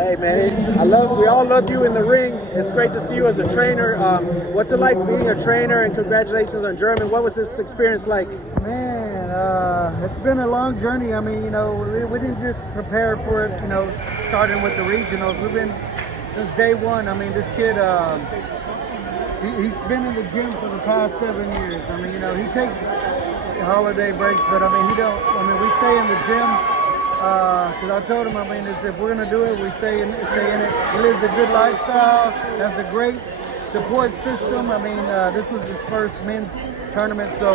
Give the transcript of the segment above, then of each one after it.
Hey man, we all love you in the ring. It's great to see you as a trainer. What's it like being a trainer? And congratulations on German. What was this experience like? Man, it's been a long journey. I mean, we didn't just prepare for it, starting with the regionals. We've been since day one. I mean, this kid, he's been in the gym for the past 7 years. I mean, he takes holiday breaks, but we stay in the gym. Because I told him, if we're gonna do it, we stay in it. He lives a good lifestyle, has a great support system. This was his first men's tournament, so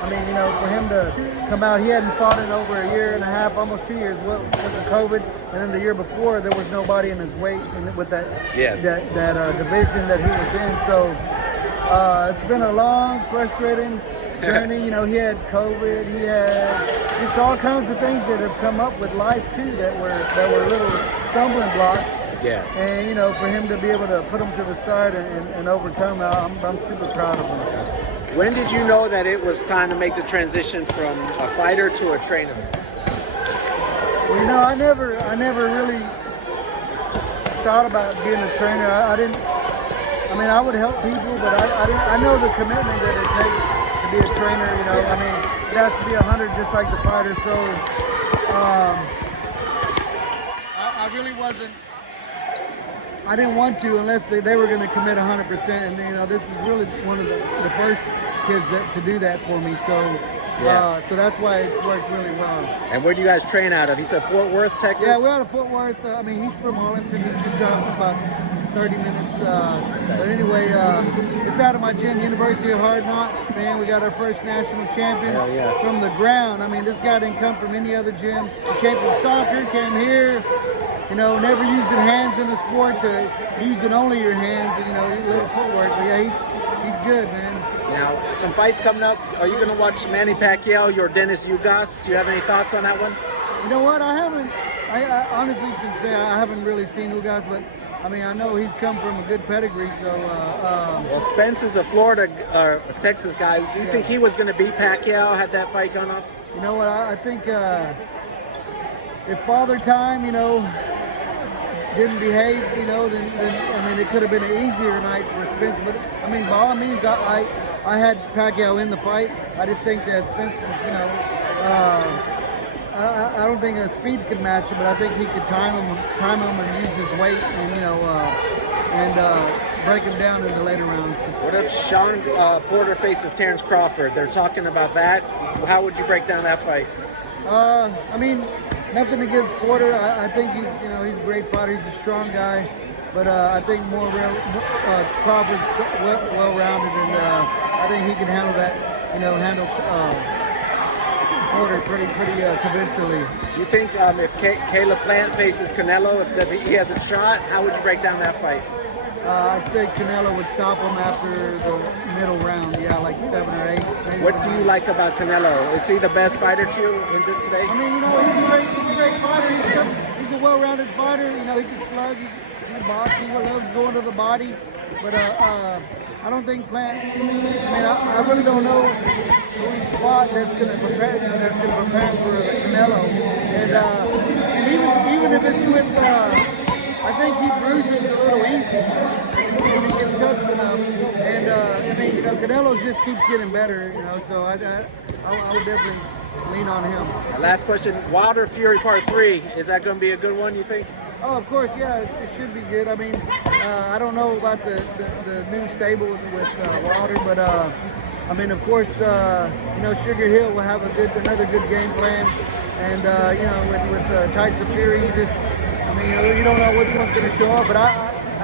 for him to come out, he hadn't fought in over a year and a half, almost 2 years, because of COVID. And then the year before, there was nobody in his weight with that division that he was in. So it's been a long, frustrating journey. He had COVID. He had just all kinds of things that have come up with life too that were little stumbling blocks. Yeah. And for him to be able to put them to the side and overcome, I'm super proud of him. When did you know that it was time to make the transition from a fighter to a trainer? Well, I never really thought about being a trainer. I would help people, but I know the commitment that it takes to be a trainer. It has to be 100 just like the fighter. So I really wasn't. I didn't want to unless they were going to commit 100%. And this is really one of the first kids to do that for me. So. Yeah. So that's why it's worked really well. And where do you guys train out of? He said Fort Worth, Texas? Yeah, we're out of Fort Worth. He's from Arlington. He just drives about 30 minutes. But anyway, it's out of my gym, University of Hard Knocks. Man, we got our first national champion from the ground. This guy didn't come from any other gym. He came from soccer, came here, never using hands in the sport to using only your hands, little footwork. But yeah, he's good, man. Now, some fights coming up. Are you going to watch Manny Pacquiao, Yordenis Ugas? Do you have any thoughts on that one? You know what? I honestly can say I haven't really seen Ugas, but I know he's come from a good pedigree. So. Well, Spence is a Florida, Texas guy. Do you think he was going to beat Pacquiao had that fight gone off? You know what? I think if Father Time, didn't behave, then it could have been an easier night for Spence. But by all means, I had Pacquiao in the fight. I just think that Spence, I don't think speed could match him, but I think he could time him and use his weight and break him down in the later rounds. What if Shawn Porter faces Terence Crawford? They're talking about that. How would you break down that fight? Nothing against Porter. I think he's a great fighter. He's a strong guy, but I think Crawford's well-rounded, and I think he can handle that. Handle Porter pretty convincingly. Do you think if Caleb Plant faces Canelo, if he has a shot, how would you break down that fight? I'd say Canelo would stop him after the middle round, like 7 or 8. Maybe. What do you like about Canelo? Is he the best fighter to you today? He's a great fighter. He's a well-rounded fighter. He can slug, he can box, he loves going to the body. But I don't think Plant. I really don't know who's spot that's going to prepare for Canelo. And even if it's with. I think he bruises a little easy if he gets touched enough. And Canelo just keeps getting better, so I would definitely lean on him. Last question, Wilder Fury Part 3, is that going to be a good one, you think? Oh, of course, yeah, it should be good. I don't know about the new stable with Wilder, but of course, Sugar Hill will have another good game plan. And with Tyson Fury, you don't know which one's going to show up, but I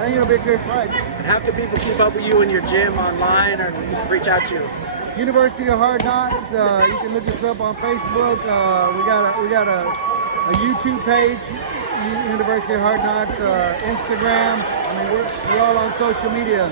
think it'll be a good fight. And how can people keep up with you in your gym online or reach out to you? University of Hard Knocks. You can look us up on Facebook. We got a YouTube page, University of Hard Knocks, Instagram. We're all on social media.